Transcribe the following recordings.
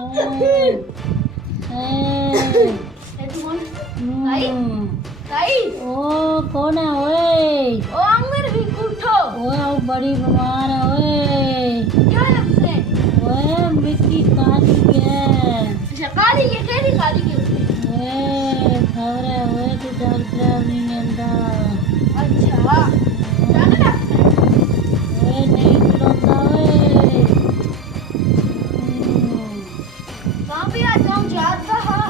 ओ कौन है ओए? ओ अंगर भी उठो। ओ बड़ी बीमार है ओए। क्या है उसने? ओए मिट्टी काली है। अच्छा काली के केड़ी काली के? ओए खबर है ओए तू डॉक्टर नहीं मिलता। अच्छा जाना डॉक्टर? ओए नहीं बुलाता ओए। कहाँ पे आ जाऊँ जाता हाँ।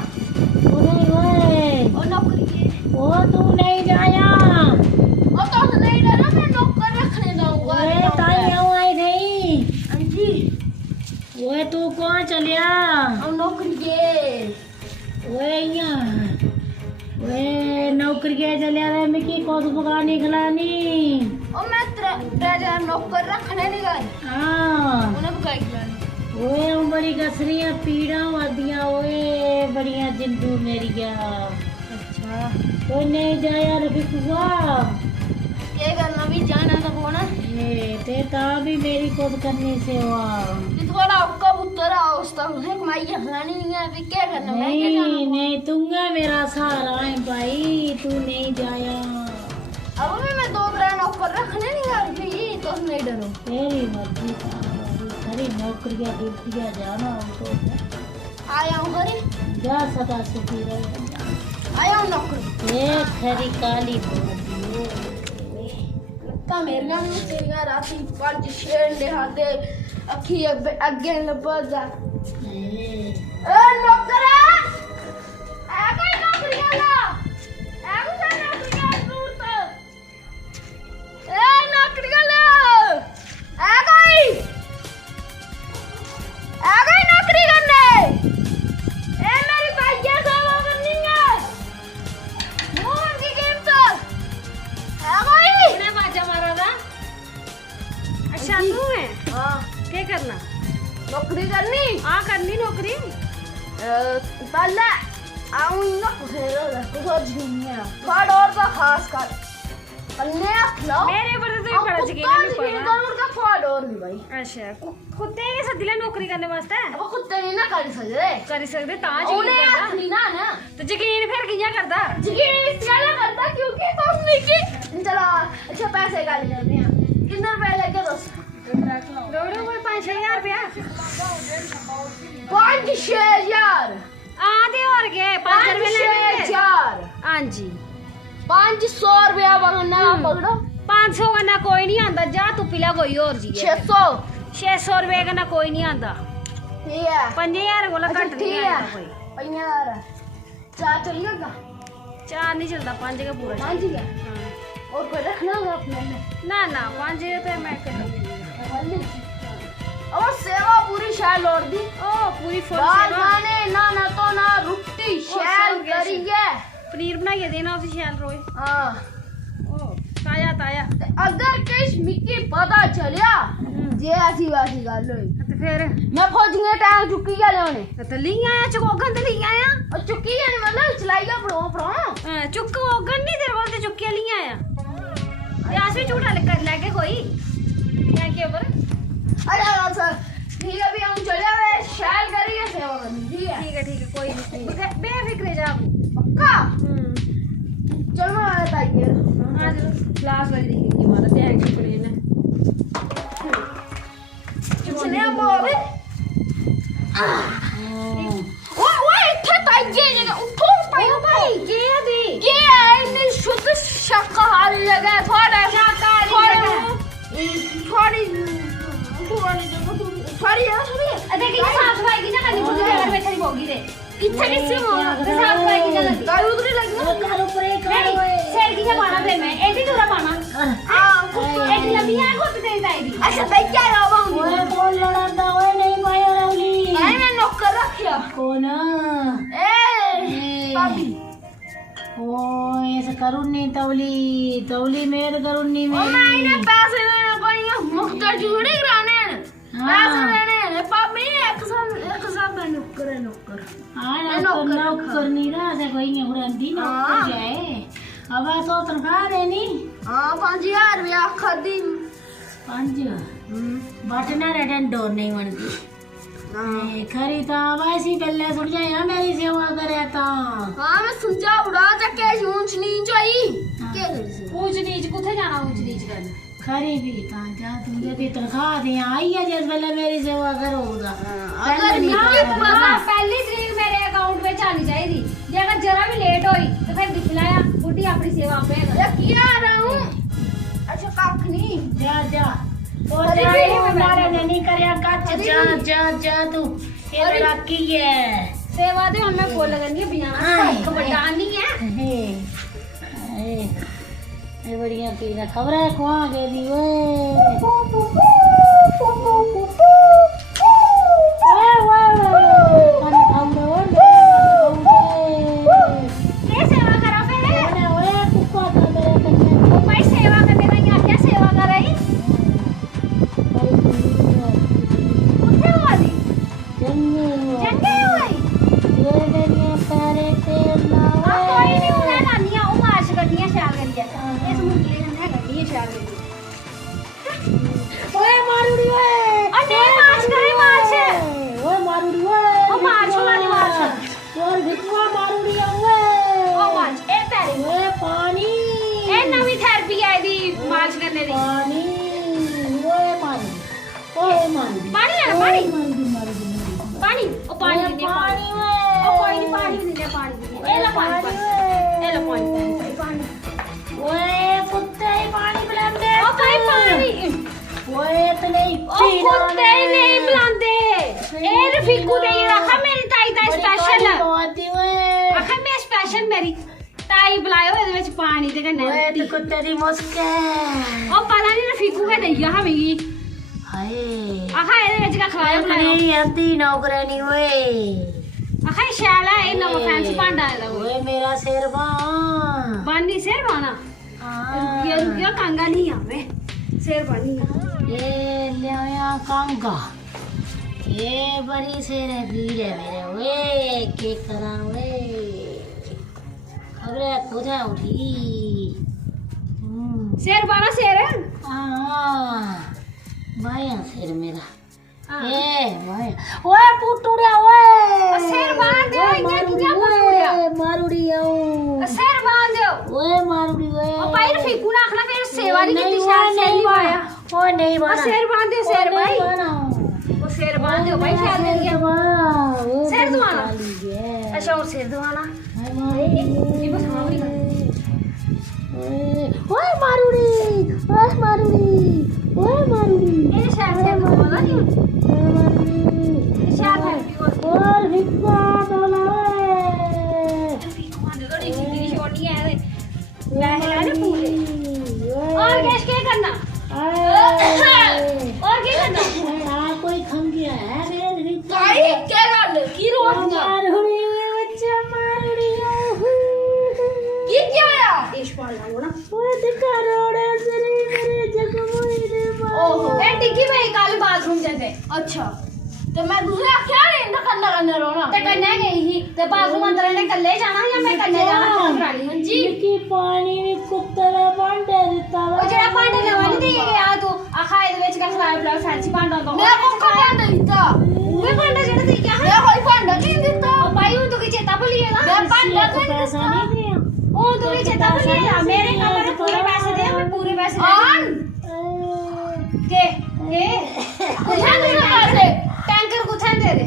ओए ओ नौकरी के। ओ तू नहीं जाया। ओ तो नहीं डरा मैं नौकर रखने जाऊँगा। ओए ताई आऊँ आई नहीं। अंजी ओए तू कौन चलिया? हम नौकरी के। ओए यहाँ ओए नौकरी के चलिया रे मिकी को तो पकानी खिलानी। ओ मैं तेरा नौकर रखने नहीं गई। हाँ उन्हें पकाई खिलानी। ओए हम बड़ी कसरियाँ पीड़ा वादियाँ ओए बढ़िया जिंदू मेरी क्या। अच्छा कोई नहीं जाया रफीकुआ। ये करना भी जाना था वो ना। ये ते ता भी मेरी खुद करनी से हुआ। ये थोड़ा कबूतर आओस्ता उन्हें कमाई खिलानी नहीं है अभी क्या करना मैं क्या नहीं जानूँ। नहीं तुंगा मेरा सहारा है भाई तू नहीं जाया। अब भी मैं दो तरह नौकर रखने नहीं आ रही तो नहीं डरो। तेरी मर्जी सारी नौकरियाँ ड्यूटियाँ जाना हमको। आया हूँ घरे। जा सदा सुखी रहे। आया हूँ नौकरी। ये खरी काली बोलती लगता मेरे नाम में तेरिया राती 5-6 लिहाते अखी अगे लपा जा। ए नौकर आ कोई नौकरी वाला आ कोई नौकरी वाला दूर तक। ए नौकरी वाला आ कोई नौकरी करने। ए मेरी भैया से वो करनी है मुंह की कीमत आ कोई। इन्हें बाजा मारा था। अच्छा तू है हाँ क्या करना? नौकरी करनी। हाँ करनी नौकरी। पहले आऊँ ना कुछ झूमिया थोड़ा और का खास कर पन्ने खिलाओ। मेरे ऊपर तो तू बड़ा यकीन नहीं पड़ा। करूँ का थोड़ा और भी भाई। अच्छा कुत्ते के सदिला नौकरी करने वास्ते अब कुत्ते नहीं ना कर सकते। कर सकदे तां उन्हें यकीन करदा। असली ना ना तो यकीन फिर कियां करदा? यकीन इसलिए करता क्योंकि तुमने की चलो अच्छा पैसे का ले लेते हैं। कितने रुपए लगे दोस्त? रोड़ो कोई 5-6 रुपया। 5-6 हजार। आधे और के 5 रुपए लेने। 4 हां जी 500 रुपया बनना पकड़ो। 500 का ना कोई नहीं आंदा जा तू पिला कोई और जी। 600 600 रुपए का ना कोई नहीं आंदा। ठीक है 5000 कोला घट नहीं आंदा कोई। 5000 चार चलिएगा। 4 नहीं चलता 5 का पूरा। 5 का हाँ। और कोई रखना होगा अपने में। ना ना 5 तो मैं कर और सेवा पूरी शैल और दी। ओ पूरी फुल दाल सेवा। खाने ना ना तो ना रोटी शैल सब गैस। करिए। पनीर बनाइए देना उसे शैल रोए। हाँ ओ ताजा ताजा। अगर किस मिक्की पता चलिया जे ऐसी वैसी गल हुई तो फिर मैं फौजियां टांग चुकी है लेने। तो ली आया चुकोगन तो ली आया। और चुकी है मतलब चलाइया पड़ो चुकोगन नहीं तेरे बोलते चुक्कियां ली आया। यास भी झूठा कर लेके कोई क्या के ऊपर। अरे सर ठीक है भी हम चले गए शैल करिए सेवा करनी। ठीक है कोई नहीं बेफिक्र जा पक्का चलो मैं बताइए। आज क्लास वाली देखेंगे हमारा टैग की पड़ी ने किसने बोले ओए इथे ताइए जगह उठो भाई के दी ये है इतनी शुद्ध शाकाहारी जगह थोड़ा थोड़ी देख ये साफ सफाई की ना करनी खुद घर में खड़ी होगी रे इच्छा किससे हो साफ सफाई की ना गाय उधरी लगी घर ऊपर एक नहीं शेर की जमाना फिर मैं ऐसी दूरा पाना एक लंबी है को तेरी ताई दी। अच्छा भाई क्या रहा हूं ओए कौन लड़ाता ओए नहीं पाया रावली। मैं नौकर रखिया कौन ए भाभी ओए ऐसे करुन्नी तवली मेर करुन्नी में। मैं इन्हें पैसे देने कोई मुफ्त जुड़ी कराने पैसे देने भाभी एक साल में नौकर हाँ नौकर नहीं ना ऐसे कोई नहीं उड़ाती नौकर जाए अब तो तनख्वाह देनी। हाँ 5000 रुपया खादी 5 बटना रेटन डोर नहीं बनती खरी ता वैसी पहले समझाया मेरी सेवा करे ता हाँ मैं समझा उड़ा तक के ऊंच नीच होई के ऊंच नीच कुत्थे जाना ऊंच नीच करने खरी भी ता जा तुझे दी तनख्वाह दे आई है जिस पहले मेरी सेवा करोगा अगर पहली तरीक मेरे अकाउंट में आनी चाहिए जे अगर जरा भी लेट होई तो फिर दिख लाया बुढ़ी अपनी सेवा आपे ये किया रहा हूं अच्छा कख नहीं जा जा और जाने हमारे ने नहीं करया कच जा जा जा तू ये मेरा की है सेवा तो हमें फुल करनी है बियाना एक बड़ा नहीं है ये बढ़िया की ना खबर है खुआ के दी ओए के सेवा करा फिर ओए कुक्का तो मेरे कन्या ओ भाई सेवा करने का क्या सेवा कर रही कुत्थे हुआ दी जंगे हुई ये मेरे पैरे तेल ना कोई नहीं उन्हें लानिया ओ मार्च करनी है शाल करिए इस मुंडली ने करनी है शाल करिए ओए मारूड़ी ओए नहीं मार्च करे मार्च ओए मारूड़ी ओए ओ मार्च वाली मार्च और भिकवा मारूड़ी ओए ओ मार्च ए पैरी ओए पानी ए नवी थेरेपी आई दी मार्च करने दी पानी ओए पानी ओए मारूड़ी पानी लेना पानी मारूड़ी पानी ओ पानी दे पानी ओ कोई नहीं पानी दे पानी ए ला पानी ए ला पानी ओए कुत्ते पानी पिलांदे ओ भाई पानी ओए इतने ओ कुत्ते नहीं बुलांदे ए रफीकू दे रखा मेरी ताई दा स्पेशल आती ओए आखा मैं स्पेशल मेरी ताई बुलायो ਇਹਦੇ ਵਿੱਚ ਪਾਣੀ ਦੇ ਕਨੇ ओए तो कुत्ते दी मुस्के ओ पता नहीं रफीकू के दैया हमेगी हाय आखा ਇਹਦੇ ਵਿੱਚ का खवाया बुलायो नहीं आती नौकरानी ओए आखा शाला ए नव फैंसी भांडा है ओए मेरा सिर बानी सिर बाना ये कांगा नहीं आवे सिर बानी ये लिया कांगा ये बड़ी सिर है भीड़ है मेरे ओए के करा ओए खबरे कुछ उठी सिर बाना सिर बाया सिर मेरा ए बाया ओए पुटुड़िया ओए सिर बांध दो इन्हें क्या पुटुड़िया मारूड़ी आओ सिर बांध दो ओए मारूड़ी ओए ओ भाई रफीकू ना आखना फिर सेवा नहीं की शायद सिर नहीं पाया ओ नहीं बना सिर बांध दो सिर भाई बना वो सिर बांध दो भाई शायद नहीं है सिर दबाना अच्छा और सिर दबाना ये बस हमारी ओए मारूड़ी ओए मारूड़ी ओए मारूड़ी ये शायद सिर दबाना नहीं शायद है और भिक्का डोला रफीकू ने तो देखी छोटी है वैसे है ना पूरे और क्या करना और क्या करना कोई खम गया है मेरे भिक्का भाई क्या गल की रोक जा मारूड़ी बच्चा मारूड़ी की क्या है देश पाल लाओ ना ओए दिखा रोड़े सरी मेरे जगमोई रे ओहो ए टिक्की भाई कल बाथरूम जाते अच्छा तो मैं दूसरा क्या नहीं ना करना रोना ते कन्ने गई ही ते बाथरूम अंदर ने कल्ले जाना या मैं कन्ने जाना कराली हां जी की पानी भी कुत्ते ने भांडे दिता ओ जेड़ा भांडे नवा नहीं दे गया तू आखा ਇਹਦੇ ਵਿੱਚ का खलाया पिलाया फैंसी भांडा दो मैं को भांडा दिता वो भांडा जेड़ा दे क्या मैं कोई भांडा नहीं दिता ओ भाई वो तो की चेता भूलिएगा मैं भांडा को पैसा नहीं दिया ओ तो की चेता भूलिएगा मेरे कमरे में पूरे पैसे दे मैं पूरे पैसे दे आन के कुछा नहीं पैसे टैंकर कुछा दे दे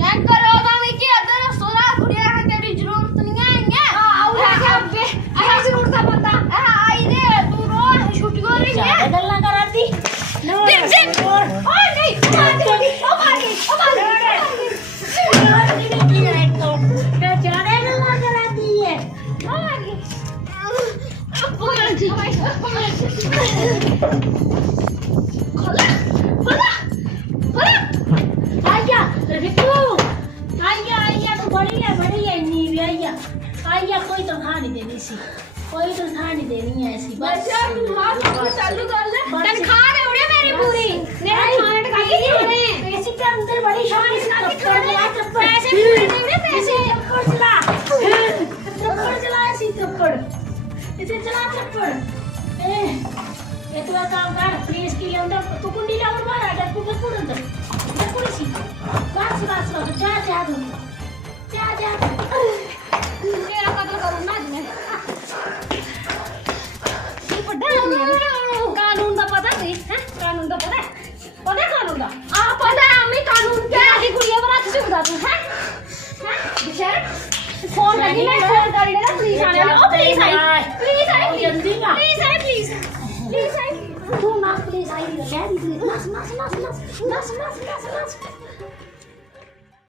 टैंकर होगा मैं की अदर सोना खुड़िया है तेरी जरूरत नहीं है आओ क्या बे आई जरूरत था बंदा आई रे तू रोज छुट्टी हो रही है गल्ला कराती देख देख ओ नहीं मार दे ओ मार दे तो जाने गल्ला कराती है ओ मार दे आया रिकू आया तो बड़ी है इतनी भी आया कोई तनख्वाह नहीं देनी सी कोई तनख्वाह नहीं देनी है ऐसी बस चालू कर ले तनख्वाह दे उड़े मेरी पूरी मेरा खाने का ही नहीं होने पैसे के अंदर बड़ी शान पैसे पूरे दे उड़े पैसे थप्पड़ चला ऐसी थप्पड़ इसे चला थप्पड़ इतना काम कर प्लीज के लिए अंदर तू कुंडी लाऊं मारा डक्कू के पूरे अंदर ਸੀ ਬਸ ਜਾ ਤੂੰ ਜਾ ਤੇਰਾ ਕਤਲ ਕਰੂੰ ਨਾ ਅੱਜ ਮੈਂ ਇਹ ਵੱਡਾ ਕਾਨੂੰਨ ਦਾ ਪਤਾ ਸੀ ਹੈ ਕਾਨੂੰਨ ਦਾ ਪਤਾ ਕਾਨੂੰਨ ਦਾ ਆ ਪਤਾ ਹੈ ਅਮੀ ਕਾਨੂੰਨ ਕਿਆ ਦੀ ਕੁੜੀਆਂ ਬਣਾ ਕੇ ਚੁੱਕਦਾ ਤੂੰ ਹੈ ਬਿਸ਼ਰ ਫੋਨ ਲੱਗੀ ਮੈਂ ਫੋਨ ਕਰੀ ਨਾ ਪੁਲਿਸ ਆਣੇ ਉਹ ਪੁਲਿਸ ਆਈ ਜਲਦੀ ਨਾ ਪਲੀਜ਼ ਤੂੰ ਨਾ ਪੁਲਿਸ ਆਈ ਲੈ ਦੀ ਨਸ